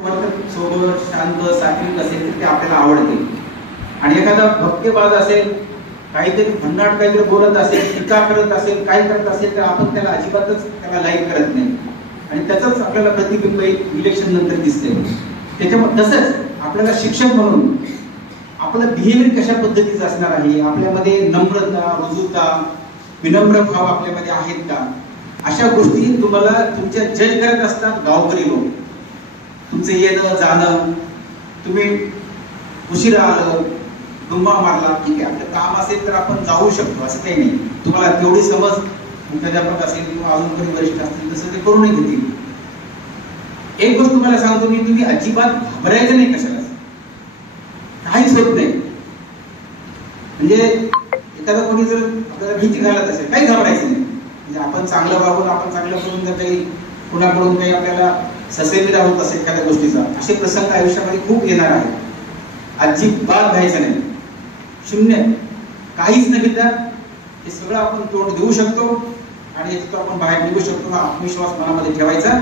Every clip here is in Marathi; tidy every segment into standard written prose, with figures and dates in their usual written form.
सोबत शांत सात्विक असेल तर ते आपल्याला आवडते. आणि एखादा भक्तिवाद असेल, काहीतरी भन्नाट काहीतरी बोलत असेल, टीका करत असेल, काय करत असेल तर आपण त्याला अजिबातच त्याला लाईक करत नाही. आणि त्याचंच आपल्याला प्रतिबिंब इलेक्शन नंतर दिसते. त्याच्यामुळे तसंच आपल्याला शिक्षक म्हणून आपलं बिहेवियर कशा पद्धतीचं असणार आहे, आपल्यामध्ये नम्रता, रुजुता, विनम्र भाव आपल्यामध्ये आहेत का, अशा गोष्टी तुम्हाला तुमच्या जज करत असतात गावकरी लोक. तुमचं येणं जाणं, तुम्ही उशिरा आलं, डुम्मा मारला, ठीक आहे, आपलं काम असेल तर आपण जाऊ शकतो, असं काही नाही. तुम्हाला तेवढी समज मुख्याध्यापक असेल किंवा अजून काही वरिष्ठ असतील तसं ते करूनही घेतील. एक गोष्ट तुम्हाला सांगतो मी, तुम्ही अजिबात घाबरायचं नाही कशाला, काहीच होत नाही. म्हणजे एखादा कोणी जर आपल्याला भीती घालत असेल, काही घाबरायचं नाही. म्हणजे आपण चांगलं वागून, आपण चांगलं करून जर काही कुणाकडून काही आपल्याला ससेमिरा होत असेल एखाद्या गोष्टीचा, असे प्रसंग आयुष्यामध्ये खूप येणार आहेत. अजिबात घ्यायचं नाही, शून्य, काहीच न घेता हे सगळं आपण तोंड देऊ शकतो आणि याच्यातून आपण बाहेर निघू शकतो. हा आत्मविश्वास मनामध्ये ठेवायचा.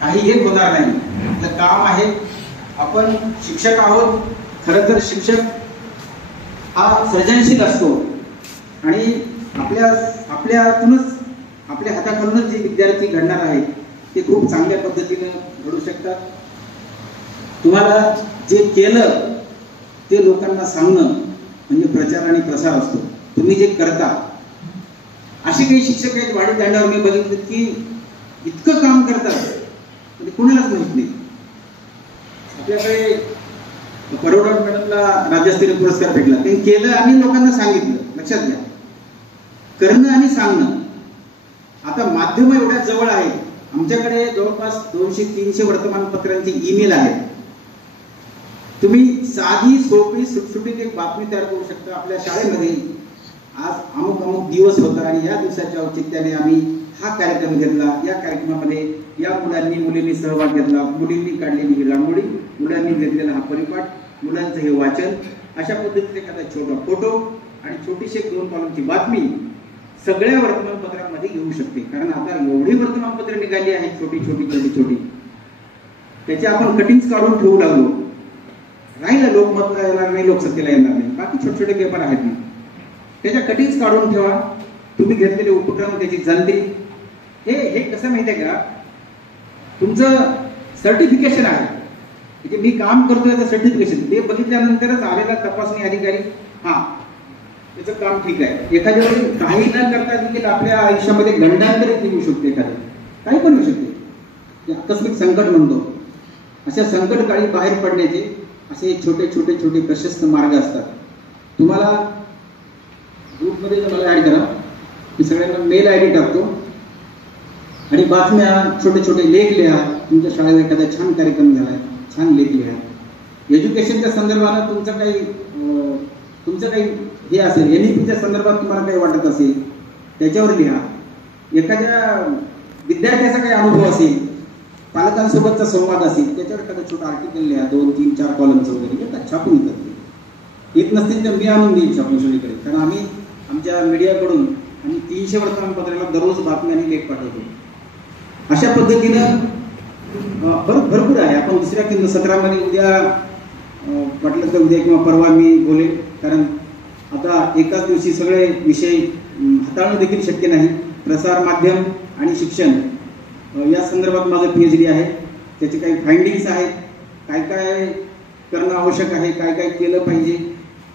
काही एक होणार नाही. आपलं काम आहे, आपण शिक्षक आहोत. खरं तर शिक्षक हा सर्जनशील असतो आणि आपल्यातूनच, आपल्या हाताखालूनच जे विद्यार्थी घडणार आहेत ते खूप चांगल्या पद्धतीने घडू शकतात. तुम्हाला जे केलं ते लोकांना सांगणं म्हणजे प्रचार आणि प्रसार असतो. तुम्ही जे करता, असे काही शिक्षक आहेत वाढीत दांडावर मी बघितलं की इतकं काम करतात म्हणजे कुणालाच माहित नाही. आपल्याकडे परोडा मॅडमला राज्यस्तरीय पुरस्कार भेटला, ते केलं आणि लोकांना सांगितलं. लक्षात घ्या, करणं आणि सांगणं. आता माध्यम एवढ्या जवळ आहेत, आमच्याकडे जवळपास 200-300 वर्तमानपत्रांचे ईमेल आहेत. तुम्ही साधी सोपी सुटसुटीत एक बातमी तयार करू शकता. आपल्या शाळेमध्ये आज अमुक अमुक दिवस होता आणि या दिवसाच्या औचित्याने आम्ही हा कार्यक्रम घेतला. या कार्यक्रमामध्ये या मुलींनी सहभाग घेतला, मुलींनी काढलेली ही रांगोळी, मुलांनी घेतलेला हा परिपाठ, मुलांचं हे वाचन, अशा पद्धतीने एखादा छोटा फोटो आणि छोटीशी 2 कॉलमची बातमी सगळ्या वर्तमानपत्रांमध्ये येऊ शकते. कारण आता एवढी वर्तमानपत्रे निघाली आहेत, छोटी छोटी छोटी छोटी, त्याचे आपण कटिंग्स काढून ठेवू लागलो. राहिलं लोकमतला येणार नाही, लोकसत्तेला येणार नाही, बाकी छोटे छोटे पेपर आहेत ना, त्याच्या कटिंग्स काढून ठेवा. तुम्ही घेतलेले उपक्रम, त्याची जाणती, हे कसं माहिती आहे का, तुमचं सर्टिफिकेशन आहे. म्हणजे मी काम करतोय याचं सर्टिफिकेशन, ते बघितल्यानंतरच आलेला तपासणी अधिकारी हा त्याचं काम ठीक आहे. एखाद्या वेळी काही न करता देखील आपल्या आयुष्यामध्ये गंडांतरित निघू शकते, एखादं काही पण होऊ शकते. आकस्मिक संकट म्हणतो, अशा संकट काळी बाहेर पडण्याचे असे छोटे छोटे छोटे प्रशस्त मार्ग असतात. तुम्हाला ग्रुपमध्ये जर मला ऍड करा, मी सगळ्यांना मेल ID टाकतो आणि बातम्या, छोटे छोटे लेख लिहा. तुमच्या शाळेत एखादा छान कार्यक्रम झालाय, छान लेख लिहा. एज्युकेशनच्या संदर्भानं तुमचं काही हे असेल, NEPच्या संदर्भात तुम्हाला काही वाटत असेल त्याच्यावर लिहा. एखाद्या विद्यार्थ्याचा काही अनुभव असेल, पालकांसोबतचा संवाद असेल, त्याच्यावर एखादा छोटा आर्टिकल लिहा, 2-3-4 कॉलमचं वगैरे येतात, छापून येतात. येत नसतील तर मी आणून देईल छापून सगळीकडे. कारण आम्ही आमच्या मीडियाकडून आणि 300 वर्तमानपत्राला दररोज बातमी आणि लेख पाठवतो. अशा पद्धतीनं भरपूर आहे. आपण दुसऱ्या केंद्र सत्रामध्ये उद्या म्हटलं तर उद्या किंवा परवा मी बोलेल, कारण आता एकाच दिवशी सगळे विषय हाताळणं देखील शक्य नाही. प्रसार माध्यम आणि शिक्षण या संदर्भात माझं PhD आहे. त्याचे काही फाइंडिंग्स आहेत, काय काय करणं आवश्यक आहे, काय काय केलं पाहिजे,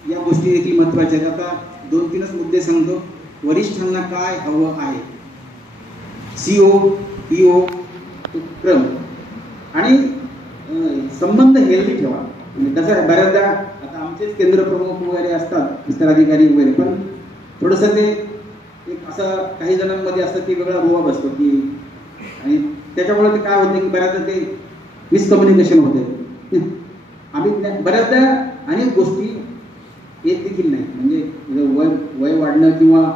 या गोष्टी देखील महत्त्वाच्या आहेत. आता 2-3च मुद्दे सांगतो. वरिष्ठांना काय हवं आहे, CO, PO, क्रम आणि संबंध हेल्दी ठेवा. म्हणजे कसं आहे, बऱ्याचदा आता आमचेच केंद्र प्रमुख वगैरे असतात, विस्तार अधिकारी वगैरे, पण थोडंसं ते एक असं काही जणांमध्ये असतं की वेगळा रुबाब असतो की, आणि त्याच्यामुळे ते काय होतं की बऱ्याचदा ते मिसकम्युनिकेशन होते. आम्ही बऱ्याचदा अनेक गोष्टी येत देखील नाही. म्हणजे वय वाढणं किंवा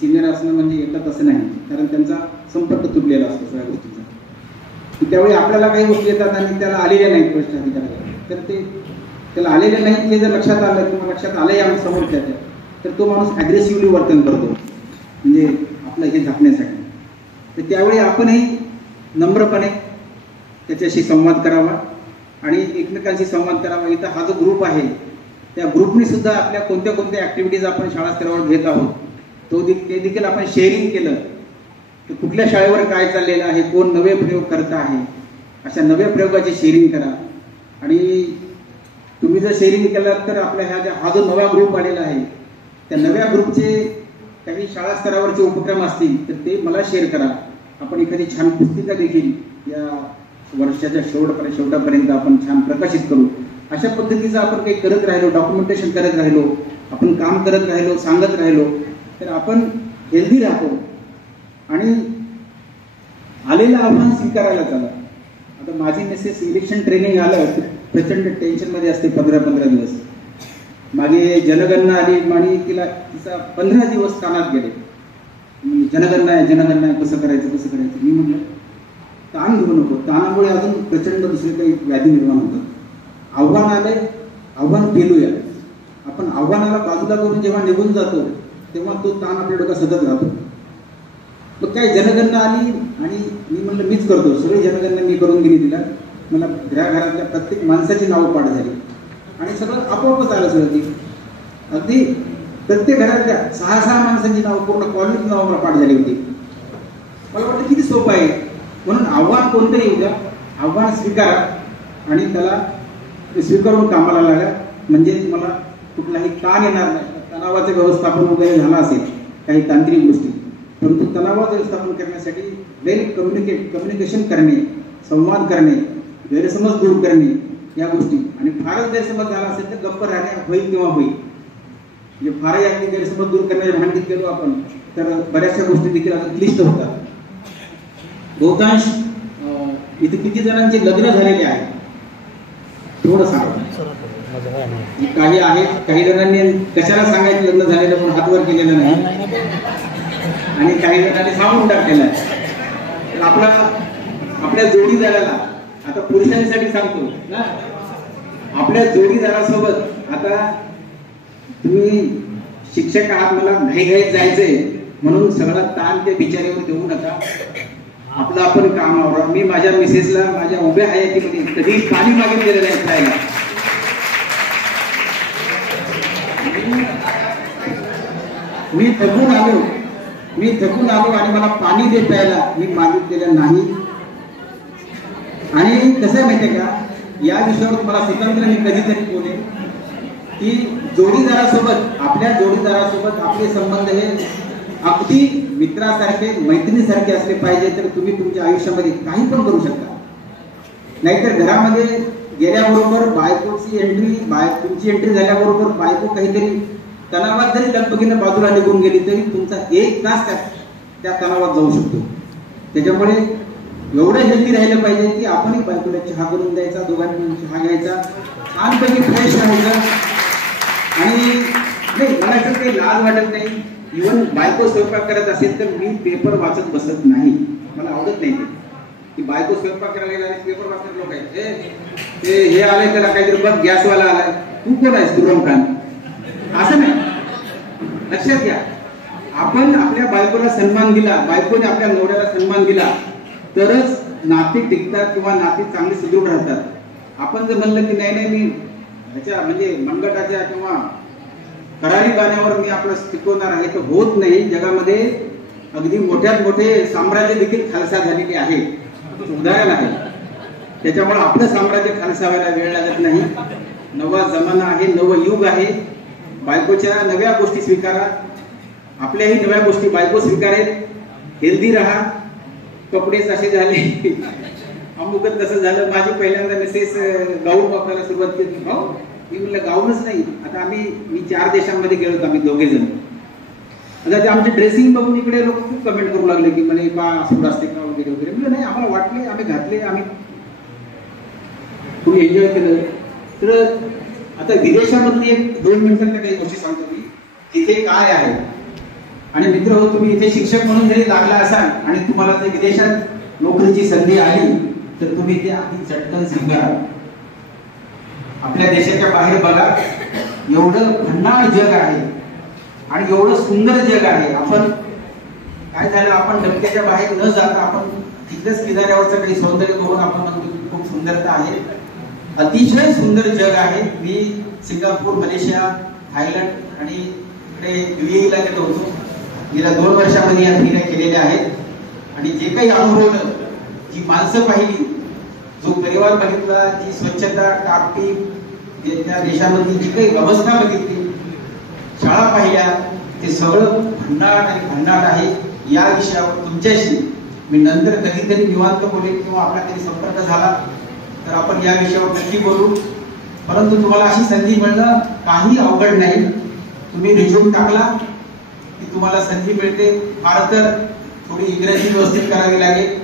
सिनियर असणं म्हणजे येतात असं नाही, कारण त्यांचा संपर्क तुटलेला असतो सगळ्या गोष्टीचा. त्यावेळी आपल्याला काही गोष्टी येतात आणि त्याला आलेल्या नाहीत वरिष्ठ अधिकाऱ्याला, तर ते त्याला आलेल्या नाहीत हे जर लक्षात आलं किंवा लक्षात आलंय आम्ही समोरच्या, तर तो माणूस ॲग्रेसिव्हली वर्तन करतो, म्हणजे आपलं हे झाकण्यासाठी. तर त्यावेळी आपणही नम्रपणे त्याच्याशी संवाद करावा. आणि एकमेकांशी संवाद करावा. इथं हा जो ग्रुप आहे त्या ग्रुपने सुद्धा आपल्या कोणत्या कोणत्या ॲक्टिव्हिटीज आपण शाळा स्तरावर घेत आहोत ते देखील आपण शेअरिंग केलं. कुठल्या शाळेवर काय चाललेलं आहे, कोण नवे प्रयोग करत आहे, अशा नव्या प्रयोगाची शेअरिंग करा. आणि तुम्ही जर शेअरिंग केलं तर आपल्या हा जो नवा ग्रुप आलेला आहे त्या नव्या ग्रुपचे काही शाळा स्तरावरचे उपक्रम असतील तर ते मला शेअर करा. आपण एखादी छान पुस्तिका देखील या वर्षाच्या शेवटापर्यंत आपण छान प्रकाशित करू. अशा पद्धतीचं आपण काही करत राहिलो, डॉक्युमेंटेशन करत राहिलो, आपण काम करत राहिलो, सांगत राहिलो तर आपण हेल्दी राहतो. आणि आलेलं आव्हान स्वीकारायला चला. आता माझी मिसेस इलेक्शन ट्रेनिंग आलं तर प्रचंड टेन्शनमध्ये असते 15-15 दिवस. मागे जनगणना आली आणि तिचा 15 दिवस कानात गेले. जनगणना आहे कसं करायचं. मी म्हटलं ताण घेऊ नको, ताणामुळे अजून प्रचंड दुसरे काही व्याधी निर्माण होतात. आव्हान आले, आव्हान पेलूया. आपण आव्हानाला बाजूला करून जेव्हा निघून जातो तेव्हा तो ताण आपल्या डोक्यात सतत राहतो. मग काय जनगणना आली आणि मी म्हणलं मीच करतो. सगळी जनगणना मी करून दिली तिला. मला घराघरातल्या प्रत्येक माणसाची नावं पाठ झाली आणि सगळं आपोआपच आलं. सगळं ती अगदी प्रत्येक घरातल्या 6-6 माणसांची नावं, पूर्ण कॉलनीची नावं मला पाठ झाली होती. मला वाटतं किती सोपं आहे. म्हणून आव्हान कोणतंही येऊ द्या, आव्हान स्वीकारा आणि त्याला स्वीकारून कामाला लागा. म्हणजे तुम्हाला कुठलाही ताण येणार नाही. तणावाचं व्यवस्थापन वगैरे झालं असेल काही तांत्रिक गोष्टी, परंतु तणावाचं व्यवस्थापन करण्यासाठी वेल कम्युनिकेशन करणे, संवाद करणे, गैरसमज दूर करणे या गोष्टी. आणि फारच गैरसमज झाला असेल तर गप्प राहणे होईल किंवा होईल. म्हणजे फारही अगदी गैरसमज दूर करण्याच्या भांडीत गेलो आपण तर बऱ्याचशा गोष्टी देखील आता क्लिष्ट होतात. बहुतांश इथे किती जणांचे लग्न झालेले आहे थोडं सांगा. काही आहेत, काही जणांनी कशाला सांगायचं लग्न झालेलं पण हातवर केलेलं नाही आणि काही जणांनी सांगून टाकलेलं आहे. तर आपल्या जोडीदाराला, आता पुरुषांसाठी सांगतो ना, आपल्या जोडीदारासोबत आता तुम्ही शिक्षक आहात, मला घाईघाईत जायचंय म्हणून सगळा ताण त्या बिचारीवर देऊ नका. आपलं आपण कामावर. मी माझ्या मिसेसला माझ्या उभ्या हयातीमध्ये कधी पाणी मागितलेलं नाही खायला. मी थकून आलो आणि मला पाणी दे प्यायला मी मागितलेलं नाही. आणि कसं आहे माहितीये का, या विषयावर मला स्वतंत्र मी कधीतरी बोलेन की आपल्या जोडीदारासोबत आपले संबंध हे अगदी मित्रासारखे, मैत्रिणीसारखे असले पाहिजे. तर तुम्ही तुमच्या आयुष्यामध्ये काही पण करू शकता. नाहीतर घरामध्ये गेल्याबरोबर तुमची एंट्री झाल्याबरोबर बायको काहीतरी तणावात जरी लगबगीनं बाजूला निघून गेली तरी तुमचा 1 तास त्या तणावात जाऊ शकतो. त्याच्यामुळे एवढं हेल्दी राहिलं पाहिजे की आपणही बायकोला चहा करून द्यायचा, दोघांनी चहा घ्यायचा, छानपैकी फ्रेश राहायचं. आणि नाही, मला याच्यात काही लाज वाटत नाही. इव्हन बायको स्वयंपाक करत असेल तर मी पेपर वाचत बसत नाही. मला आवडत नाही की बायको स्वयंपाक करायला गेला आणि पेपर वाचत लोक आहेत हे आलंय त्याला काहीतरी बघ, गॅसवाला आलाय, तू कोण आहेस तुरम खान, असं नाही. लक्षात घ्या, आपण आपल्या बायकोला सन्मान दिला, बायकोने आपल्या नवऱ्याला सन्मान दिला तरच नाती टिकतात किंवा नाती चांगली सुदृढ राहतात. आपण जर म्हणलं की नाही मी ह्याच्या म्हणजे मनगटाच्या किंवा करारी गाण्यावर मी आपलं टिकवणार आहे तर होत नाही. जगामध्ये अगदी मोठ्यात मोठे साम्राज्य देखील खालसा झालेली आहे, उदाहरण आहे. त्याच्यामुळे आपलं साम्राज्य खालसा व्हायला वेळ लागत नाही. नवा जमाना आहे, नवं युग आहे. बायकोच्या नव्या गोष्टी स्वीकारा, आपल्याही नव्या गोष्टी बायको स्वीकारेल. हेल्दी राहा. कपडेच असे झाले, अमुकच तसं झालं. माझी पहिल्यांदा मिसेस गाऊन वापरायला सुरुवात केली. हो, मी म्हणलं गाऊनच नाही. आता मी 4 देशांमध्ये गेलो, आम्ही 2 जण. आता ते आमचे ड्रेसिंग बघून इकडे लोक खूप कमेंट करू लागले की म्हणे बा असं असते का वगैरे वगैरे. म्हणजे नाही, आम्हाला वाटले, आम्ही घातले, आम्ही खूप एन्जॉय केलं. तर आता विदेशामधून 1-2 मिनिटांच्या काही गोष्टी सांगतो मी, तिथे काय आहे. आणि मित्र हो, तुम्ही इथे शिक्षक म्हणून जरी लागला असाल आणि तुम्हाला जर विदेशात नोकरीची संधी आली तर तुम्ही ते आधी चटकन स्वीकारा. आपल्या देशाच्या बाहेर बघा, एवढं भन्नाट जग आहे आणि एवढं सुंदर जग आहे. आपण काय झालं, आपण डबक्याच्या बाहेर न जाता आपण तिथेच किनाऱ्यावरचं काही सौंदर्य बघून आपण खूप सुंदरता आहे. अतिशय सुंदर जग आहे. मी सिंगापूर, मलेशिया, थायलंड आणि इकडे UAE ला गेलो होतो. गेल्या 2 वर्षामध्ये या फेऱ्या केलेल्या आहेत आणि जे काही अनुभवलं, जी माणसं पाहिली, जो परिवार बघितला, जी स्वच्छता, टापटीप, त्या देशामधली जी काही व्यवस्था बघितली, शाळा पाहिल्या, ते सगळं भन्नाट आणि भन्नाट आहे. या विषयावर तुमच्याशी मी नंतर कधीतरी निवांत बोलेन किंवा आपला कधी संपर्क झाला तर आपण या विषयावर नक्की बोलू. परंतु तुम्हाला अशी संधी मिळणं काही अवघड नाही. तुम्ही रिझ्यूम टाकला की तुम्हाला संधी मिळते. फार तर थोडी इंग्रजी व्यवस्थित करावी लागेल.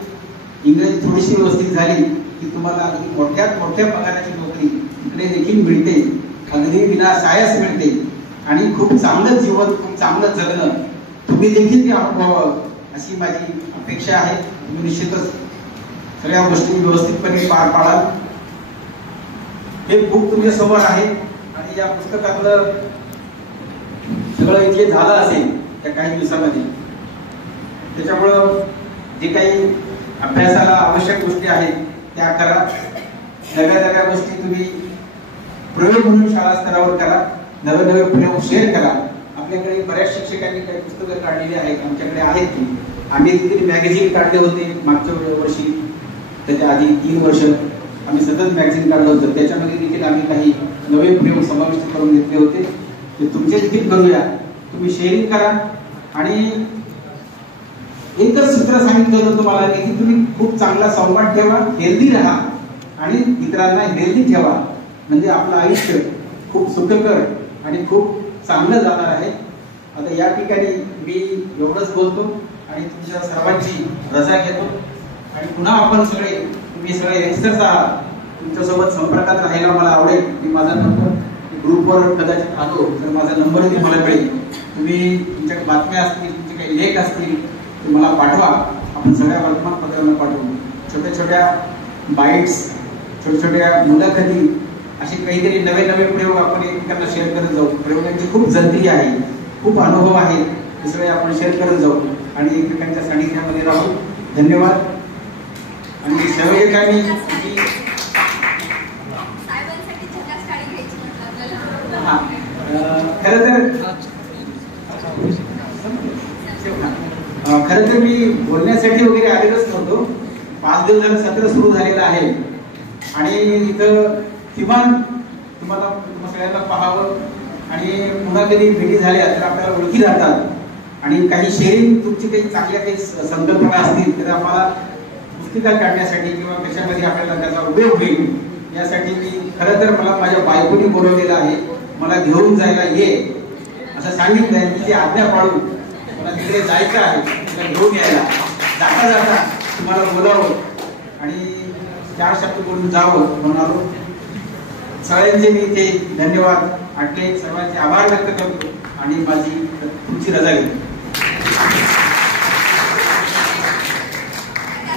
इंग्रजी थोडीशी व्यवस्थित झाली की तुम्हाला अगदी मोठ्यात मोठ्या पगाराची नोकरी इकडे देखील मिळते, अगदी विना सायास मिळते आणि खूप चांगलं जीवन, खूप चांगलं जगणं तुम्ही देखील ते अनुभवावं अशी माझी अपेक्षा आहे. तुम्ही निश्चितच सगळ्या गोष्टी व्यवस्थितपणे पार पाडाल. हे बुक तुमच्या समोर आहे आणि या पुस्तकातलं सगळं इथे झालं असेल त्या काही दिवसामध्ये. त्याच्यामुळं जे काही अभ्यासाला आवश्यक गोष्टी आहेत त्या करा. नव्या नव्या गोष्टी तुम्ही प्रयोग म्हणून शाळा स्तरावर करा. नवे नवे प्रयोग शेअर करा. आपल्याकडे बऱ्याच शिक्षकांनी काही पुस्तकं काढलेली आहेत, आमच्याकडे आहेत ती. आम्ही देखील मॅगझिन काढले होते मागच्या वर्षी, त्याच्या आधी 3 वर्ष आम्ही सतत मॅगझिन काढलं होतं. त्याच्यामध्ये देखील आम्ही काही नवे प्रयोग समाविष्ट करून घेतले होते. ते तुमचे देखील करूया. तुम्ही शेअरिंग करा आणि एकच सूत्र सांगितलं होतं तुम्हाला की तुम्ही खूप चांगला संवाद ठेवा, हेल्दी राहा आणि इतरांना हेल्दी ठेवा, म्हणजे आपलं आयुष्य खूप सुखकर आणि खूप चांगलं जाणार आहे. आता या ठिकाणी मी एवढंच बोलतो आणि तुमच्या सर्वांची रजा घेतो आणि पुन्हा आपण सगळे, तुम्ही सगळे यंगस्टर्स आहात, तुमच्यासोबत संपर्कात राहायला मला आवडेल. मी माझा नंबर ग्रुपवर कदाचित आलो तर माझा नंबर तुम्हाला मिळेल. तुम्ही तुमच्या बातम्या असतील, तुमचे काही लेख असतील ते मला पाठवा. आपण सगळ्या वर्तमानपत्रांना पाठवू. छोट्या छोट्या बाईट्स, छोट्या छोट्या मुलाखती, असे काहीतरी नवे नवे प्रयोग आपण एकमेकांना शेअर करत जाऊ. प्रयोगांची खूप जंत्री आहे, खूप अनुभव आहे, हे सगळे आपण शेअर करत जाऊ आणि एकमेकांच्या सानिध्यामध्ये राहू. धन्यवाद. आणि सहयोगाने खरं तर मी बोलण्यासाठी वगैरे आलेलोच नव्हतो. 5 दिवस झालं सत्र सुरू झालेलं आहे आणि इथं किमान तुम्हाला सगळ्यांना पाहावं आणि पुन्हा कधी भेटी झाल्या तर आपल्याला ओळखी राहतात आणि काही शेअरिंग, तुमची काही चांगल्या काही संकल्पना असतील तर आम्हाला पुस्तिका काढण्यासाठी किंवा कशामध्ये आपल्याला त्याचा उपयोग होईल यासाठी मी खरं तर मला माझ्या बायकोनी बोलवलेलं आहे. मला घेऊन जायला ये असं सांगितलंय. तिची आज्ञा पाळून मला तिकडे जायचं आहे, तिला घेऊन यायला. जाता जाता तुम्हाला बोलावं आणि 4 शब्द बोलून जावं म्हणून आलो. सगळ्यांचे मी इथे धन्यवाद आटले, सर्वांचे आभार व्यक्त करतो आणि माझी तुमची रजा घेतो.